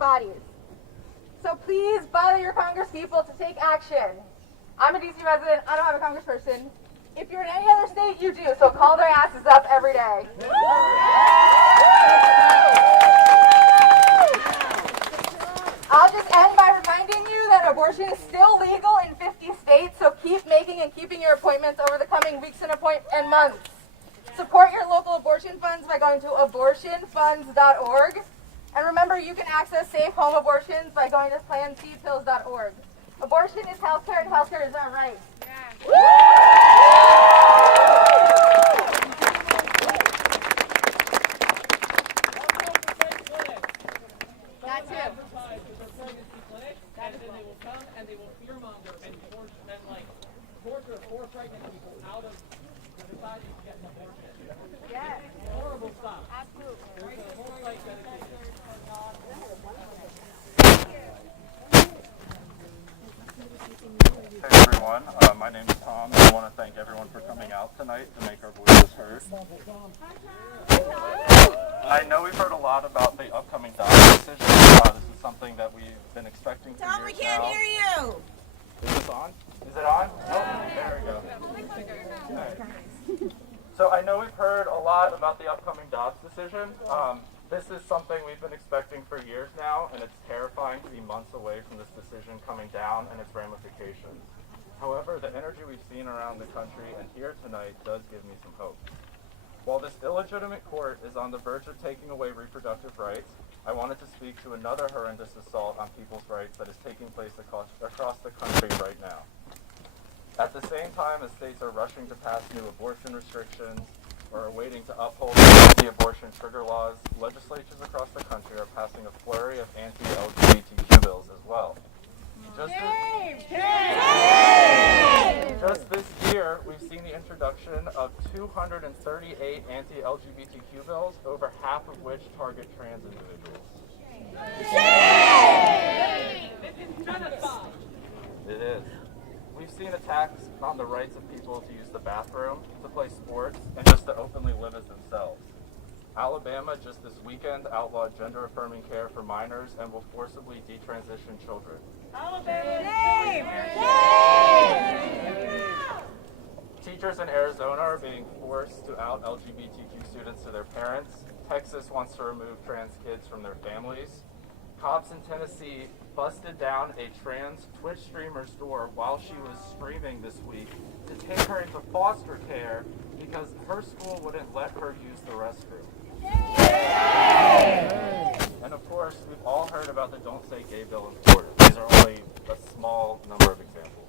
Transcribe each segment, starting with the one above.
bodies. So please bother your congresspeople to take action. I'm a DC resident. I don't have a congressperson. If you're in any other state, you do. So call their asses up every day. I'll just end by reminding you that abortion is still legal in 50 states, so keep making and keeping your appointments over the coming weeks and months. Support your local abortion funds by going to abortionfunds.org. And remember, you can access safe home abortions by going to PlanCpills.org. Abortion is healthcare, and healthcare is our right. Four pregnant people out of deciding to get an abortion. Yes. Horrible stuff. Absolutely. There's a whole site dedicated. Hey everyone, my name is Tom, and I want to thank everyone for coming out tonight to make our voices heard. I know we've heard a lot about the upcoming DOS decision. This is something that we've been expecting for Tom, years we can't now. hear you. Is this on? Is it on? Oh, there we go. Okay. So I know we've heard a lot about the upcoming Dobbs decision. This is something we've been expecting for years now, and it's terrifying to be months away from this decision coming down and its ramifications. However, the energy we've seen around the country and here tonight does give me some hope. While this illegitimate court is on the verge of taking away reproductive rights, I wanted to speak to another horrendous assault on people's rights that is taking place across the country right now. At the same time as states are rushing to pass new abortion restrictions or are waiting to uphold the abortion trigger laws, legislatures across the country are passing a flurry of anti-LGBTQ bills as well. Just this year, we've seen the introduction of 238 anti-LGBTQ bills, over half of which target trans individuals. It is. We've seen attacks on the rights of people to use the bathroom, to play sports, and just to openly live as themselves. Alabama just this weekend outlawed gender-affirming care for minors and will forcibly detransition children. Teachers in Arizona are being forced to out LGBTQ students to their parents. Texas wants to remove trans kids from their families. Cops in Tennessee busted down a trans Twitch streamer's door while she was streaming this week to take her into foster care because her school wouldn't let her use the restroom. And of course, we've all heard about the Don't Say Gay bill in Florida. These are only a small number of examples.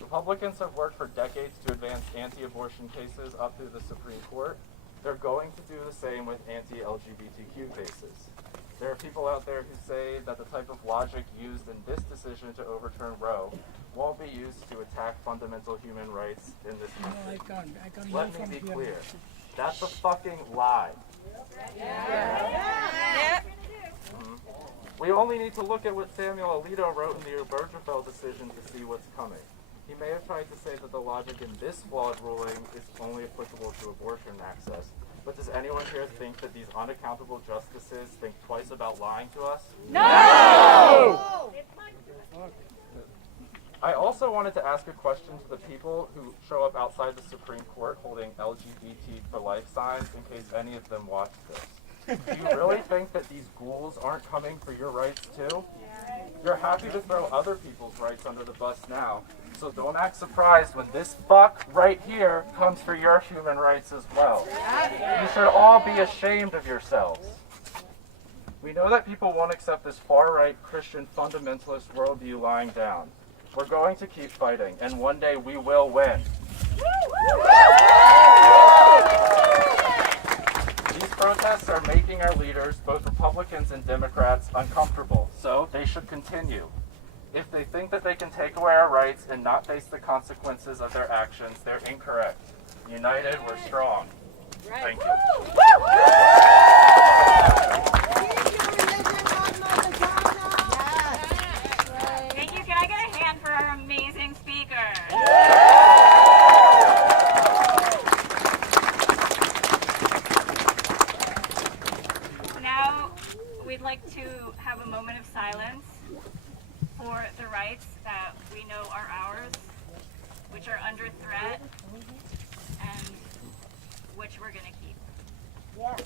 Republicans have worked for decades to advance anti-abortion cases up through the Supreme Court. They're going to do the same with anti-LGBTQ cases. There are people out there who say that the type of logic used in this decision to overturn Roe won't be used to attack fundamental human rights in this country. Let me be clear. That's a fucking lie. We only need to look at what Samuel Alito wrote in the Obergefell decision to see what's coming. He may have tried to say that the logic in this flawed ruling is only applicable to abortion access. But does anyone here think that these unaccountable justices think twice about lying to us? No! I also wanted to ask a question to the people who show up outside the Supreme Court holding LGBT for life signs in case any of them watch this. Do you really think that these ghouls aren't coming for your rights too? You're happy to throw other people's rights under the bus now, so don't act surprised when this fuck right here comes for your human rights as well. You should all be ashamed of yourselves. We know that people won't accept this far-right Christian fundamentalist worldview lying down. We're going to keep fighting, and one day we will win. These protests are making our leaders, both Republicans and Democrats, uncomfortable, so they should continue. If they think that they can take away our rights and not face the consequences of their actions, they're incorrect. United, we're strong. Thank you. Thank you. Can I get a hand for our amazing speaker? Now, we'd like to have a moment of silence for the rights that we know are ours, which are under threat, and which we're going to keep. Yeah.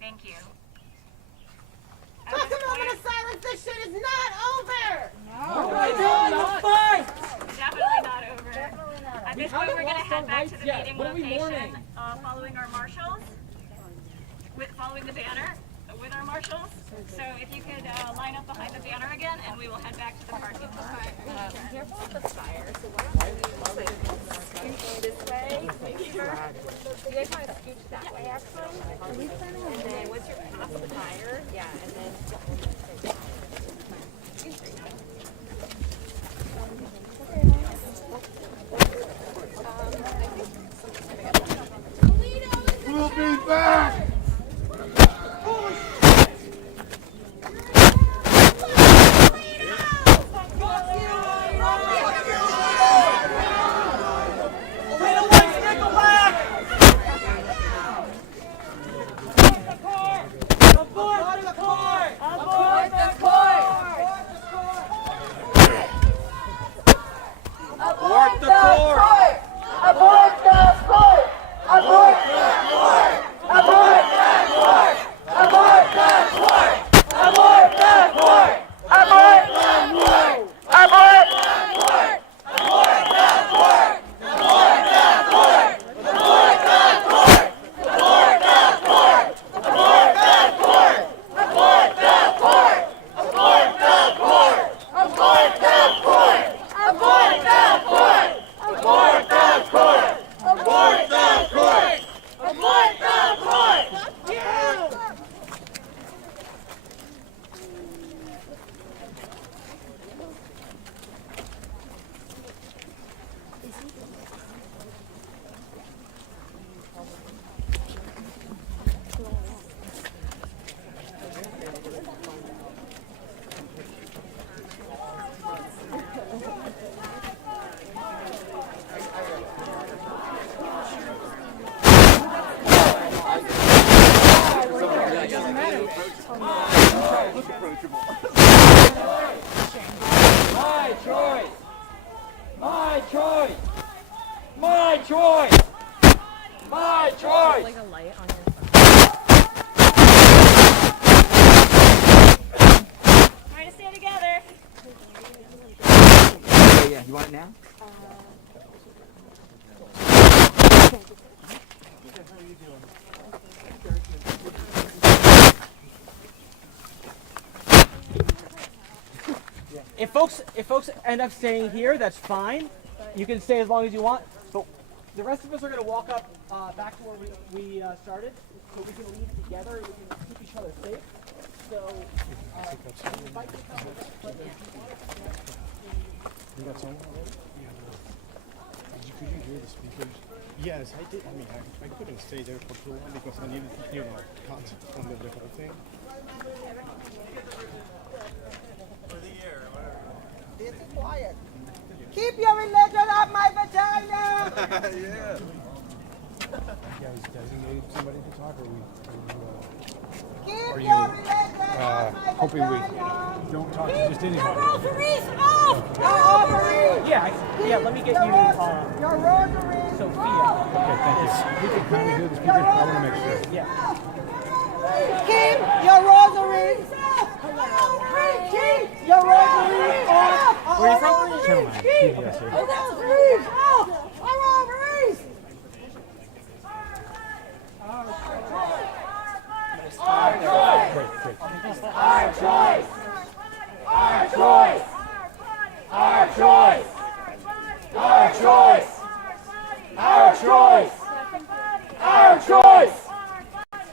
Thank you. Talk a moment of silence. This shit is not over. Definitely not over. At this point, we're going to head back to the meeting location following our marshals, following the banner with our marshals. So if you could line up behind the banner again, and we will head back to the parking lot. Careful with the fire. So why don't we scoot this way? Maybe you guys want to scoot that way, actually? And then once you're past the fire, yeah, and then. We'll be back! Try to stay together. Yeah, you want it now? If folks end up staying here, that's fine. You can stay as long as you want. But the rest of us are going to walk up back to where we started, so we can leave together and we can keep each other safe. So, invite you to come with us. You got someone already? Yeah. Could you hear the speakers? Yes, I did. I mean, I couldn't stay there for too long because I needed to hear the concept from the whole thing. This is quiet. Keep your religion out my vagina. Yeah. You guys designated somebody to talk, or Keep your religion out my hoping we vagina. don't talk to just Your anybody? rosaries off. Your ovaries. Yeah, let me get you Your rosaries Sophia. Okay, thank you. We can kindly hear the speakers. I want to make sure. Yeah. Keep your rosaries. Keep your rosaries off. Where are you from? Keep your rosaries off. Our ovaries. Great, great. Our choice. Our choice. Our choice. Our choice. Our choice. Our choice.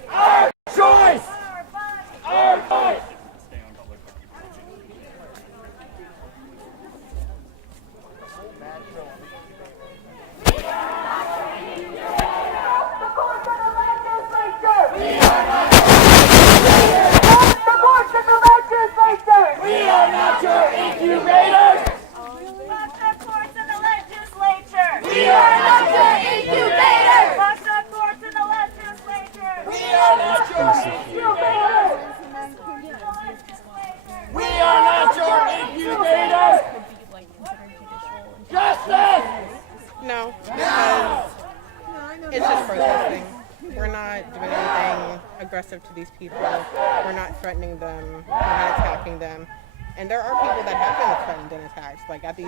Our choice. Our choice. No, because it's just protesting. We're not doing anything aggressive to these people. We're not threatening them. We're not attacking them. And there are people that have been threatened and attacked. Like at these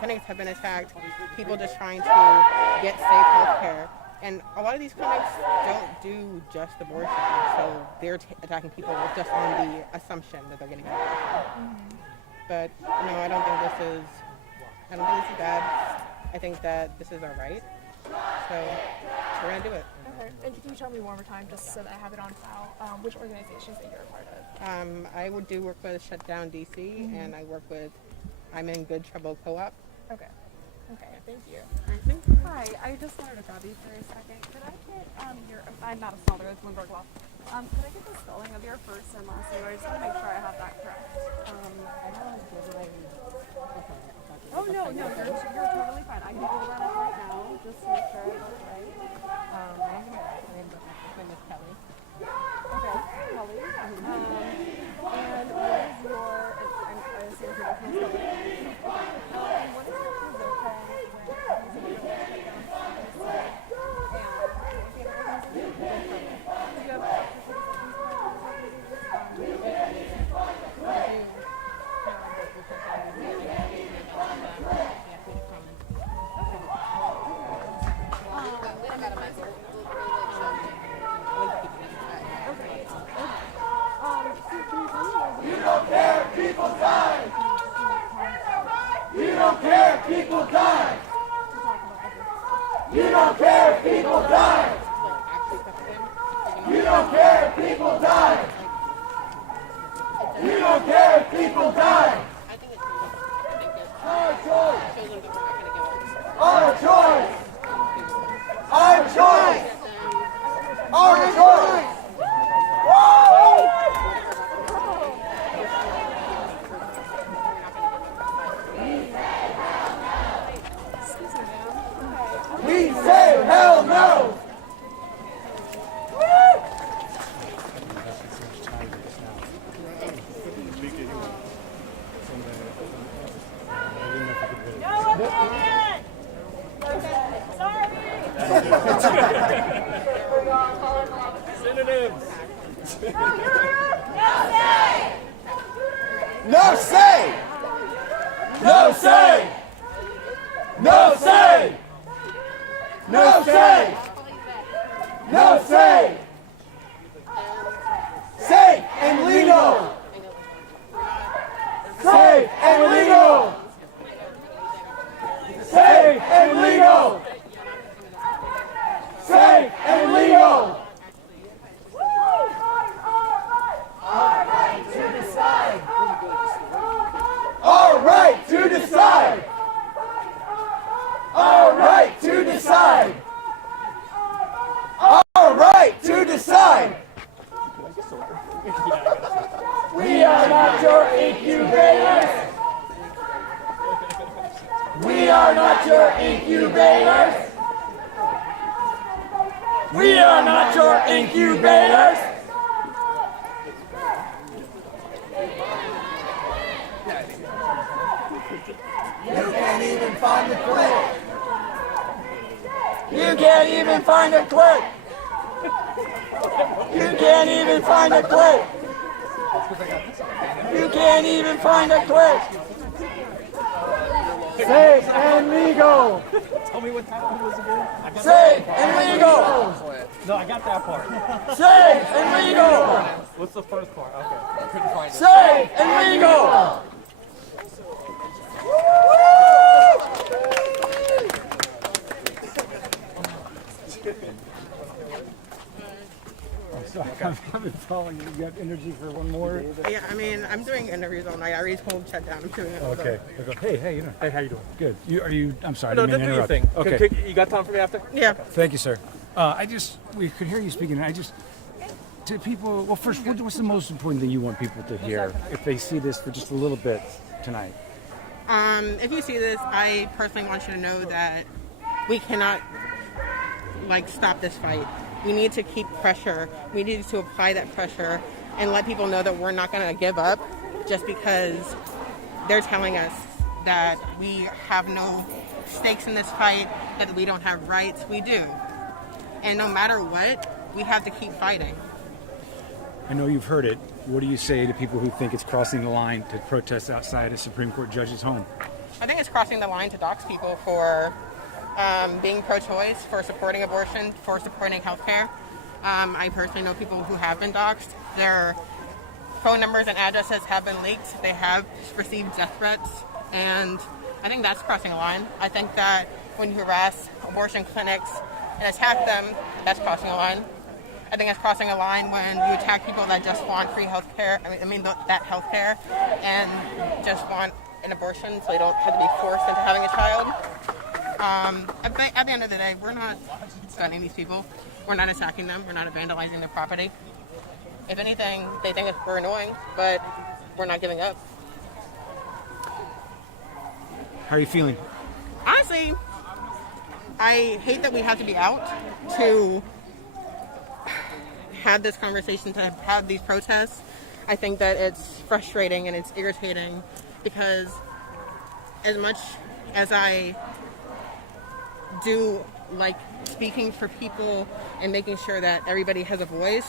clinics have been attacked. People just trying to get safe health care. And a lot of these clinics don't do just abortion. So they're attacking people just on the assumption that they're getting an abortion. But no, I don't think this is bad. I think that this is our right. So we're going to do it. Okay. And can you tell me one more time, just so that I have it on file, which organizations that you're a part of? I would do work with Shutdown DC, and I'm in Good Trouble Co-op. Okay. Okay, thank you. Hi, I just wanted to grab you for a second. Could I get I'm not a speller, it's Bloomberg Law. Could I get the spelling of your first and last name? I just want to make sure I have that correct. Oh, no, you're totally fine. I can pull that up right now, just to make sure I got it right. My name is Kelly. Okay, Kelly. And what is your, I assume your business spelling? Okay. And what is your position when using the You don't care if people die. You don't care if people die. You don't care if people die. You don't care if people die. You don't care if people die. Our choice. Our choice. Our choice. Our choice. We say hell no! No opinion! Sorry! Synonyms. No say! No say! No say! No say! No say! Safe and legal! Safe and legal! Safe and legal! Safe and legal! Our right to decide! Our right to decide! Our right to decide! Our right to decide! We are not your incubators! We are not your incubators! We are not your incubators! You can't even find the clip! You can't even find a clip! You can't even find a clip! You can't even find a clip! Safe and legal! Tell me what time it was again. Safe and legal! No, I got that part. Safe and legal! What's the first part? Okay. I couldn't find it. Safe and legal! So I've been following you. You have energy for one more? Yeah, I mean, I'm doing interviews all night. I already told Shutdown I'm doing it. Okay. Hey, you know. Hey, how you doing? Good. I'm sorry. No, I didn't do mean your to interrupt. thing. Okay. You got time for me after? Yeah. Thank you, sir. We could hear you speaking. To people, well, first, what's the most important thing you want people to hear if they see this for just a little bit tonight? If you see this, I personally want you to know that we cannot, stop this fight. We need to keep pressure. We need to apply that pressure and let people know that we're not going to give up just because they're telling us that we have no stakes in this fight, that we don't have rights. We do. And no matter what, we have to keep fighting. I know you've heard it. What do you say to people who think it's crossing the line to protest outside a Supreme Court judge's home? I think it's crossing the line to dox people for being pro-choice, for supporting abortion, for supporting healthcare. I personally know people who have been doxxed. Their phone numbers and addresses have been leaked. They have received death threats, and I think that's crossing a line. I think that when you harass abortion clinics and attack them, that's crossing a line. I think it's crossing a line when you attack people that just want free health care, that health care, and just want an abortion so they don't have to be forced into having a child. At the end of the day, we're not stunning these people. We're not attacking them. We're not vandalizing their property. If anything, they think we're annoying, but we're not giving up. How are you feeling? Honestly, I hate that we have to be out to have this conversation, to have these protests. I think that it's frustrating and it's irritating because as much as I do like speaking for people and making sure that everybody has a voice,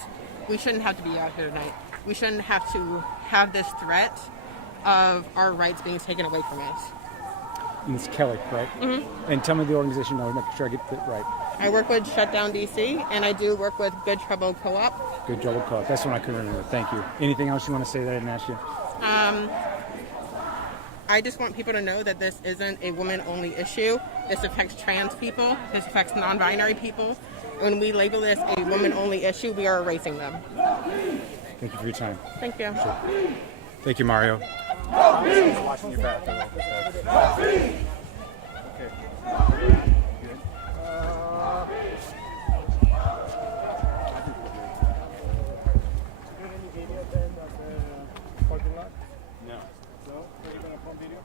we shouldn't have to be out here tonight. We shouldn't have to have this threat of our rights being taken away from us. And it's Kelly, right? Mm-hmm. And tell me the organization, I'll make sure I get it right. I work with Shutdown DC, and I do work with Good Trouble Co-op. Good Trouble Co-op. That's one I couldn't remember. Thank you. Anything else you want to say that I didn't ask you? I just want people to know that this isn't a woman-only issue. This affects trans people. This affects non-binary people. When we label this a woman-only issue, we are erasing them. Thank you for your time. Thank you. Sure. Thank you, Mario. Watching your back. Okay. No. So, are you going to film video?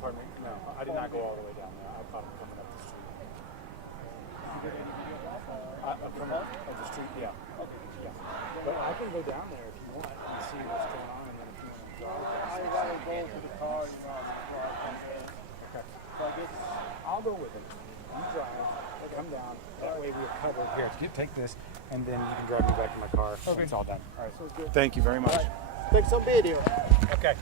Pardon me? No, I did not go all the way down there. I thought I'm coming up the street. Did you get any video from up the street? Yeah. Okay. Yeah. But I can go down there if you want and see what's going on, and then if you want to drive. I'd rather go to the car, you know, okay. So I guess I'll go with it. You drive, come down. That way we're covered. Here, take this, and then you can drive me back to my car. Okay. It's all done. All right. So good. Thank you very much. Take some video. Okay.